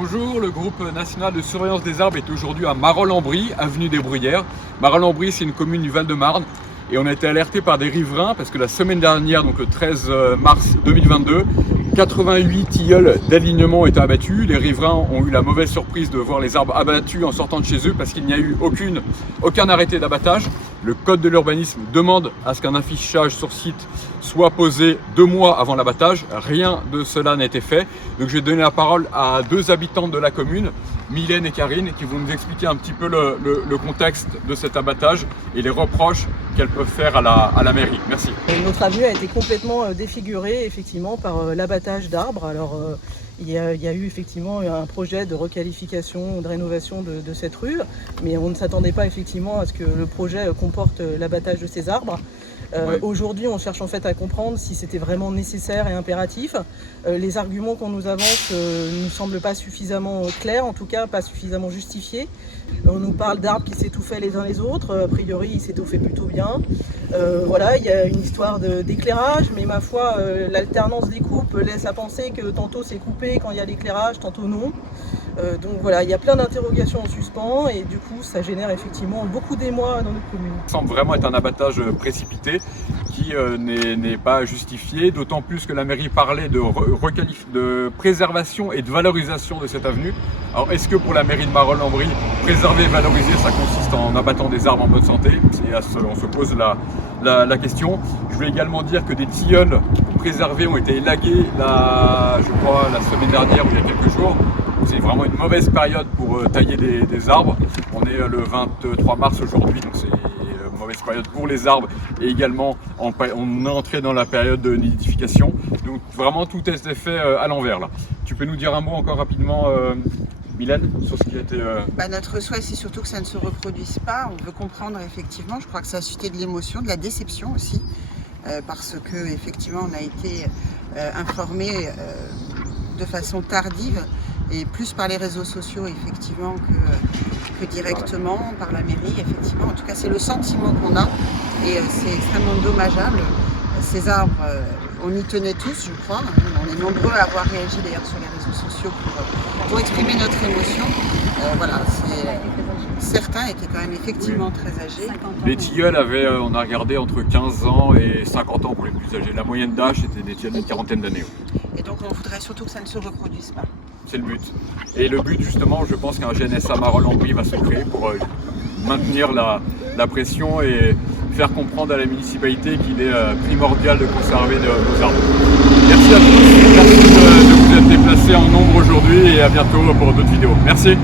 Bonjour, le groupe national de surveillance des arbres est aujourd'hui à Marolles-en-Brie, avenue des Bruyères. Marolles-en-Brie, c'est une commune du Val-de-Marne et on a été alerté par des riverains parce que la semaine dernière, donc le 13 mars 2022, 88 tilleuls d'alignement ont été abattus. Les riverains ont eu la mauvaise surprise de voir les arbres abattus en sortant de chez eux parce qu'il n'y a eu aucun arrêté d'abattage. Le code de l'urbanisme demande à ce qu'un affichage sur site soit posé 2 mois avant l'abattage. Rien de cela n'a été fait. Donc je vais donner la parole à deux habitantes de la commune, Mylène et Karine, qui vont nous expliquer un petit peu le contexte de cet abattage et les reproches qu'elles peuvent faire à la mairie. Merci. Notre avenue a été complètement défigurée effectivement par l'abattage d'arbres. Alors il y a eu effectivement un projet de requalification, de rénovation de cette rue, mais on ne s'attendait pas effectivement à ce que le projet comporte l'abattage de ces arbres. Ouais. Aujourd'hui, on cherche en fait à comprendre si c'était vraiment nécessaire et impératif. Les arguments qu'on nous avance ne nous semblent pas suffisamment clairs, en tout cas pas suffisamment justifiés. On nous parle d'arbres qui s'étouffaient les uns les autres, a priori ils s'étouffaient plutôt bien. Voilà, il y a une histoire d'éclairage, mais ma foi, l'alternance des coupes laisse à penser que tantôt c'est coupé quand il y a l'éclairage, tantôt non. Donc voilà, il y a plein d'interrogations en suspens et du coup ça génère effectivement beaucoup d'émoi dans notre commune. Ça semble vraiment être un abattage précipité qui n'est pas justifié, d'autant plus que la mairie parlait de préservation et de valorisation de cette avenue. Alors est-ce que pour la mairie de Marolles-en-Brie, préserver et valoriser, ça consiste en abattant des arbres en bonne santé? On se pose la question. Je voulais également dire que des tilleuls préservés ont été élagués, je crois, la semaine dernière ou il y a quelques jours. C'est vraiment une mauvaise période pour tailler des arbres. On est le 23 mars aujourd'hui, donc c'est une mauvaise période pour les arbres. Et également, on est entré dans la période de nidification. Donc vraiment, tout est fait à l'envers là. Tu peux nous dire un mot encore rapidement, Mylène, sur ce qui a été... Notre souhait, c'est surtout que ça ne se reproduise pas. On veut comprendre effectivement, je crois que ça a suscité de l'émotion, de la déception aussi, parce que effectivement, on a été informé de façon tardive, et plus par les réseaux sociaux effectivement que directement par la mairie, effectivement. En tout cas, c'est le sentiment qu'on a et c'est extrêmement dommageable. Ces arbres, on y tenait tous, je crois. On est nombreux à avoir réagi d'ailleurs sur les réseaux sociaux pour exprimer notre émotion. Voilà, certains étaient quand même effectivement très âgés. Les tilleuls avaient, on a regardé, entre 15 ans et 50 ans pour les plus âgés. La moyenne d'âge, c'était des tilleuls d'une quarantaine d'années. Et donc on voudrait surtout que ça ne se reproduise pas. C'est le but. Et le but, justement, je pense qu'un GNSA Marolles-en-Brie va se créer pour maintenir la pression et faire comprendre à la municipalité qu'il est primordial de conserver nos arbres. Merci à tous, merci de vous être déplacés en nombre aujourd'hui et à bientôt pour d'autres vidéos. Merci.